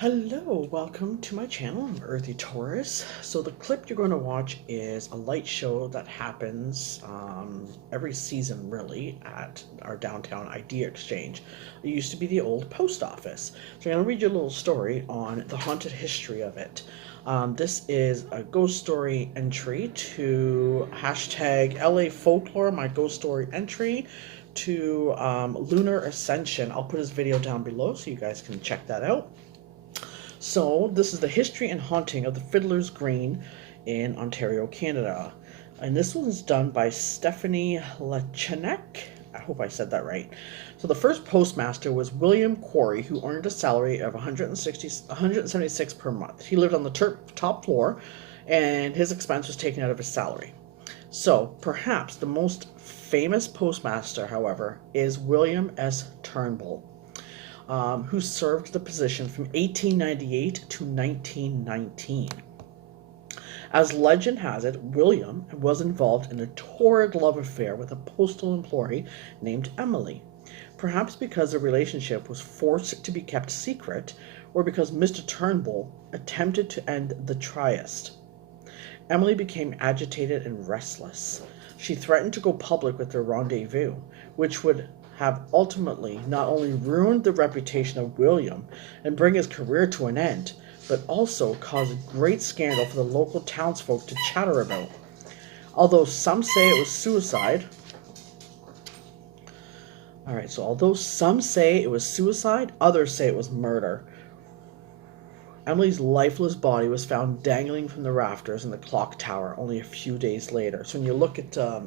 Hello, welcome to my channel. I'm Earthy Taurus. So the clip you're going to watch is a light show that happens every season, really, at our downtown idea exchange. It used to be the old post office. So I'm going to read you a little story on the haunted history of it. This is a ghost story entry to hashtag LA Folklore, my ghost story entry to Lunar Ascension. I'll put his video down below so you guys can check that out. So, this is the history and haunting of the Fiddler's Green in Ontario, Canada. And this one's done by Stephanie Lechenek. I hope I said that right. So, the first postmaster was William Quarry, who earned a salary of $176 per month. He lived on the top floor, and his expense was taken out of his salary. So, perhaps the most famous postmaster, however, is William S. Turnbull. Who served the position from 1898 to 1919. As legend has it, William was involved in a torrid love affair with a postal employee named Emily. Perhaps because the relationship was forced to be kept secret, or because Mr. Turnbull attempted to end the tryst. Emily became agitated and restless. She threatened to go public with their rendezvous, which would have ultimately not only ruined the reputation of William and bring his career to an end, but also cause a great scandal for the local townsfolk to chatter about. Although some say it was suicide, others say it was murder. Emily's lifeless body was found dangling from the rafters in the clock tower only a few days later. So when you look at the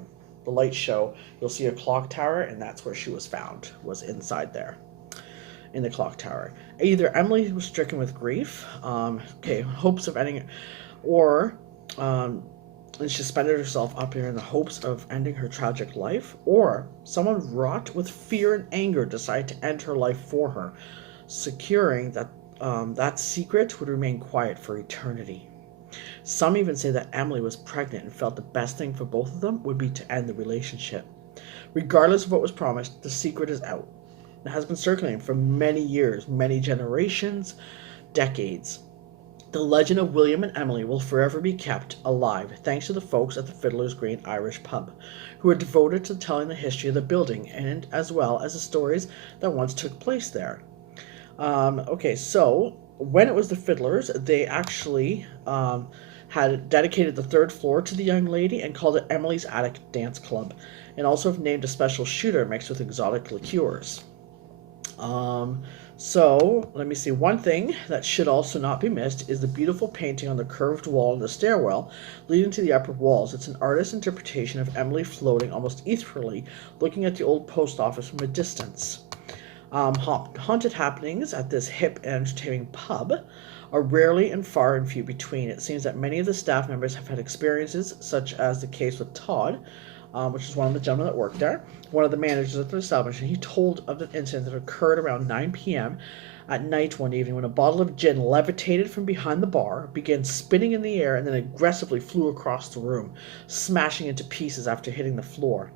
light show, you'll see a clock tower, and that's where she was found, was inside there in the clock tower. Either Emily was stricken with grief, hopes of ending, or and she suspended herself up here in the hopes of ending her tragic life, or someone wrought with fear and anger decided to end her life for her, securing that that secret would remain quiet for eternity. Some even say that Emily was pregnant and felt the best thing for both of them would be to end the relationship. Regardless of what was promised, the secret is out. It has been circulating for many years, many generations, decades. The legend of William and Emily will forever be kept alive thanks to the folks at the Fiddler's Green Irish pub, who are devoted to telling the history of the building and as well as the stories that once took place there. So when it was the Fiddlers, they actually had dedicated the third floor to the young lady and called it Emily's Attic Dance Club, and also have named a special shooter mixed with exotic liqueurs. So let me see. One thing that should also not be missed is the beautiful painting on the curved wall in the stairwell leading to the upper walls. It's an artist's interpretation of Emily floating almost ethereally, looking at the old post office from a distance. Haunted happenings at this hip and entertaining pub are rarely and far and few between. It seems that many of the staff members have had experiences, such as the case with Todd, which is one of the gentlemen that worked there, one of the managers at the establishment. He told of an incident that occurred around 9 p.m. at night one evening when a bottle of gin levitated from behind the bar, began spinning in the air, and then aggressively flew across the room, smashing into pieces after hitting the floor.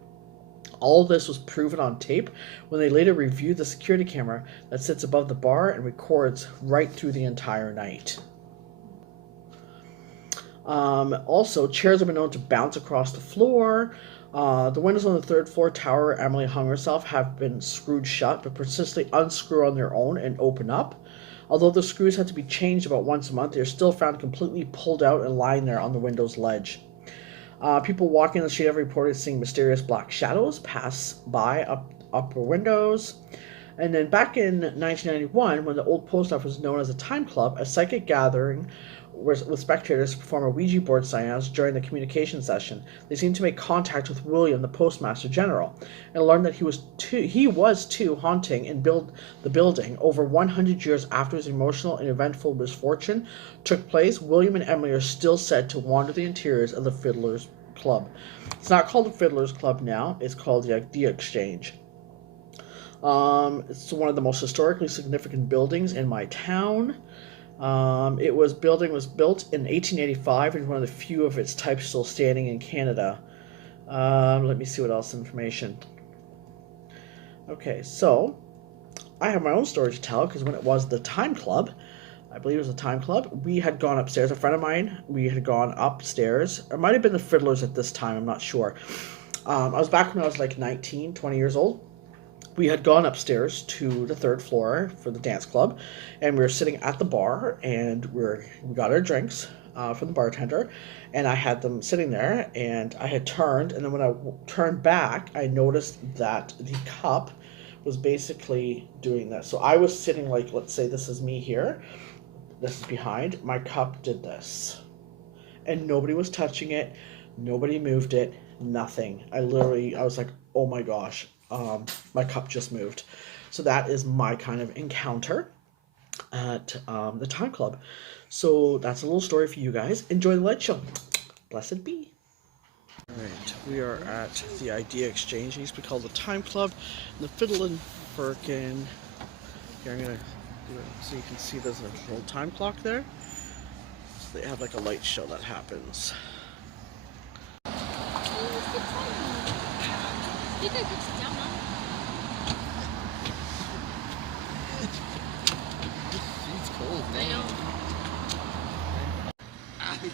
All this was proven on tape when they later reviewed the security camera that sits above the bar and records right through the entire night. Also, chairs have been known to bounce across the floor. The windows on the third floor tower where Emily hung herself have been screwed shut, but persistently unscrew on their own and open up. Although the screws had to be changed about once a month, they are still found completely pulled out and lying there on the window's ledge. People walking the street have reported seeing mysterious black shadows pass by upper windows. And then back in 1991, when the old post office was known as a time club, a psychic gathering with spectators to perform a Ouija board seance during the communication session. They seemed to make contact with William, the postmaster general, and learned that he was too haunting and the building. Over 100 years after his emotional and eventful misfortune took place, William and Emily are still said to wander the interiors of the Fiddler's Club. It's not called the Fiddler's Club now, it's called the Idea Exchange. It's one of the most historically significant buildings in my town. Building was built in 1885 and one of the few of its type still standing in Canada. Let me see what else information. Okay, so I have my own story to tell because when it was the Time Club, I believe it was a time club. We had gone upstairs. A friend of mine, we had gone upstairs. It might have been the Fiddlers at this time. I'm not sure. I was back when I was like 19, 20 years old. We had gone upstairs to the third floor for the dance club, and we were sitting at the bar, and we got our drinks from the bartender, and I had them sitting there, and I had turned, and then when I turned back, I noticed that the cup was basically doing this. So I was sitting like, let's say this is me here, this is behind. My cup did this, and nobody was touching it, nobody moved it, nothing. I was like, oh my gosh, my cup just moved. So that is my kind of encounter at the time club. So that's a little story for you guys. Enjoy the light show. Blessed be. All right, we are at the Idea Exchange. It used to be called the Time Club. The Fiddle and Firkin. Here, I'm gonna do it so you can see there's a little time clock there. So they have like a light show that happens. It's cold, man. I know.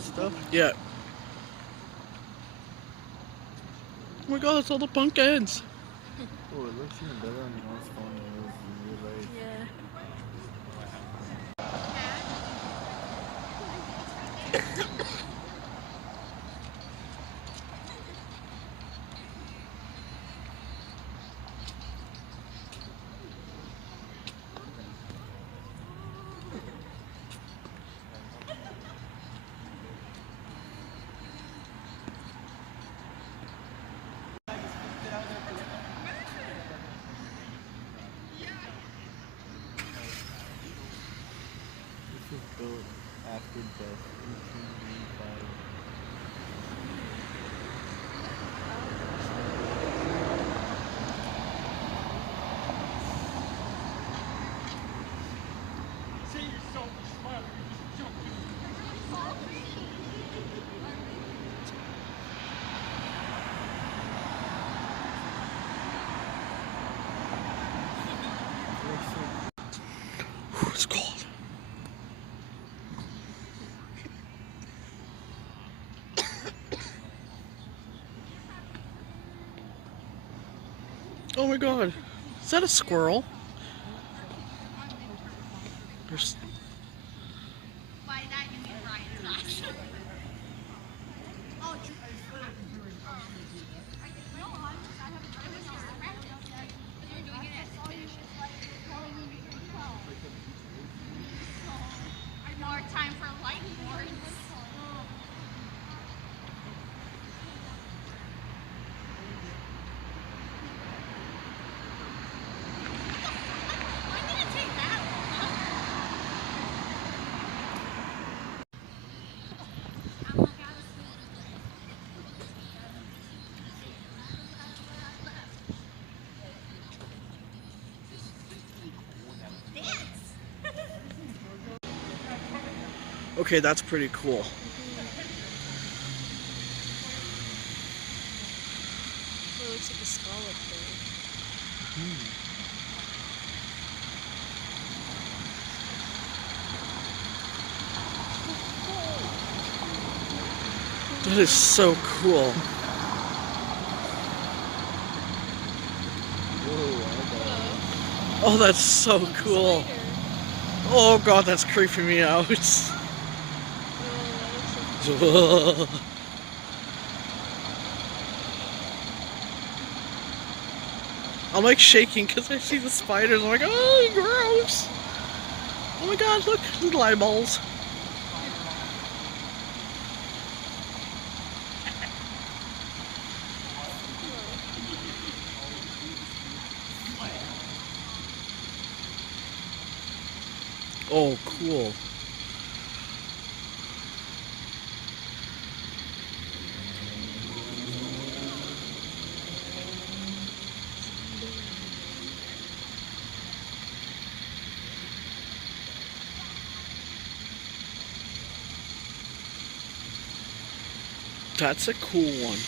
Stuff? Yeah. Oh my god, it's all the pumpkins! Oh, it looks even better on your phone than it was in real life. Yeah. This was built after death, 1885. It's cold. Oh my god, is that a squirrel? There's... By that you mean Ryan's ass. Oh, you're doing it as a finish. More time for light boards. Why did it take that long? Okay, that's pretty cool. It looks like a skull up there. That is so cool. Oh, that's so cool. Oh god, that's creeping me out. I'm like shaking because I see the spiders. I'm like, oh, gross. Oh my god, look, little eyeballs. Oh, cool. That's a cool one.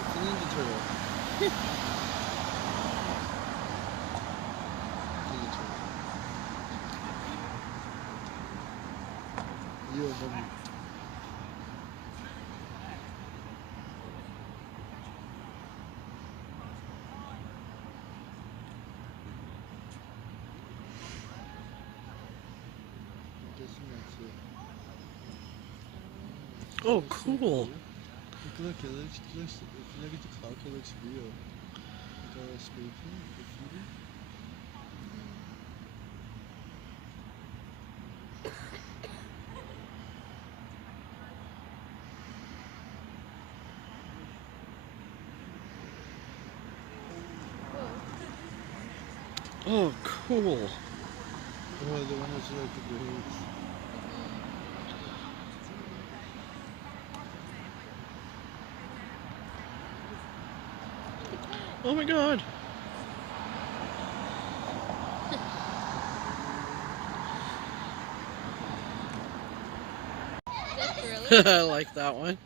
It's a Ninja Turtle. Ninja Turtle. You and mommy. I'm guessing that's it. Oh, That's so cool. Look, it looks, if you look at the clock, it looks real. Like a spray paint, graffiti. Oh, cool. Oh, the one that's like the grades. Oh my god. Is that I like that one.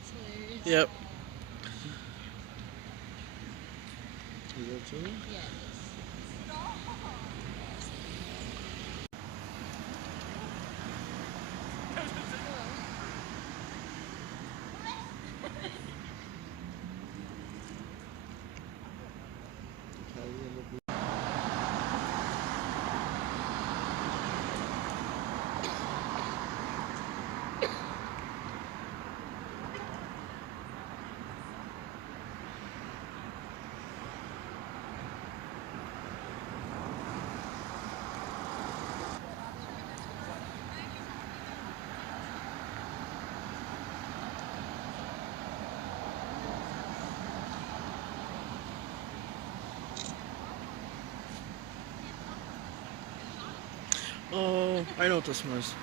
It's hilarious. Yep. Is that true? Yeah, it is. Cali and the blue. Oh, I know what this one is.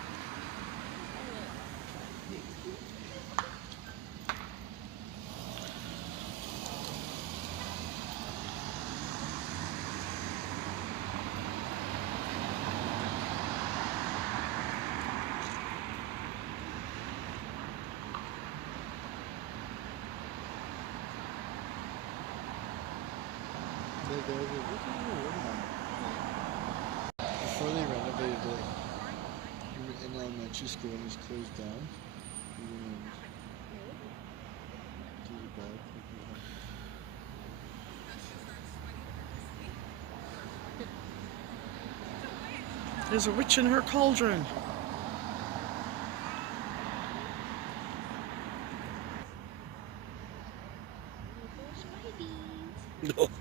Look at that. Before they renovated it in elementary school and it's closed down, we went in to the back. There's a witch in her cauldron. Spidey.